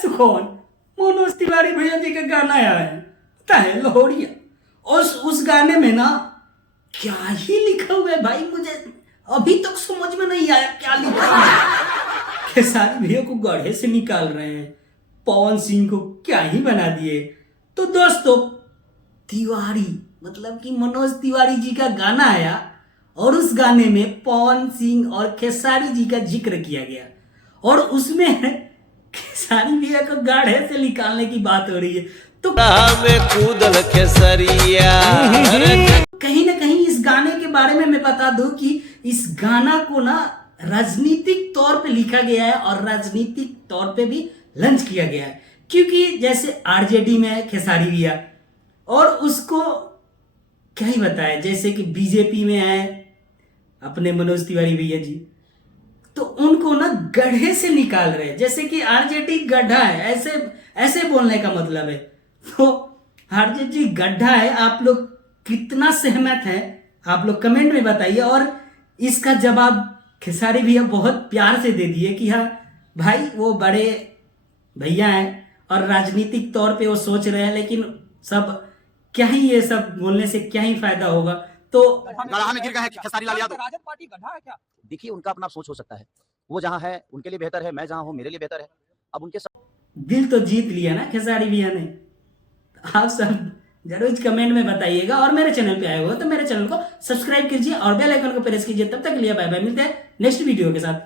सुकौन मनोज तिवारी भैया जी का गाना आया है, पता है, लोहड़िया। उस गाने में ना क्या ही लिखा हुआ है भाई, मुझे अभी तक समझ में नहीं आया क्या लिखा है। खेसारी भैया को गड्ढे से निकाल रहे हैं, पवन सिंह को क्या ही बना दिए। तो दोस्तों, तिवारी मतलब कि मनोज तिवारी जी का गाना आया और उस गाने में पवन सिंह और खेसारी जी का जिक्र किया गया और उसमें खेसारी भैया को गाढ़े से निकालने की बात हो रही है। तो कूदल खेसरिया कहीं ना कहीं इस गाने के बारे में मैं बता दूं कि इस गाना को ना राजनीतिक तौर पे लिखा गया है और राजनीतिक तौर पे भी लॉन्च किया गया है, क्योंकि जैसे आरजेडी में है खेसारी भैया और उसको क्या ही बताया, जैसे कि बीजेपी में है अपने मनोज तिवारी भैया जी, तो उनको ना गड्ढे से निकाल रहे हैं, जैसे कि आरजेडी गड्ढा है, ऐसे ऐसे बोलने का मतलब है। तो आरजेडी गड्ढा है, आप लोग कितना सहमत है आप लोग कमेंट में बताइए। और इसका जवाब खेसारी भैया बहुत प्यार से दे दिए कि हाँ भाई वो बड़े भैया हैं और राजनीतिक तौर पे वो सोच रहे हैं, लेकिन सब क्या ही ये सब बोलने से क्या ही फायदा होगा। तो गढ़ा में गिर गए हैं खेसारी लाल यादव। राजद पार्टी गड्ढा है क्या? देखिए, उनका अपना सोच हो सकता है, वो जहाँ है उनके लिए बेहतर है, मैं जहाँ हूँ मेरे लिए बेहतर है। अब उनके दिल तो जीत लिया ना खेसारी भैया ने। आप सब जरूर कमेंट में बताइएगा और मेरे चैनल पे आए हो तो मेरे चैनल को सब्सक्राइब कीजिए और बेल आइकन को प्रेस कीजिए। तब तक के लिए बाय बाय, मिलते हैं नेक्स्ट वीडियो के साथ।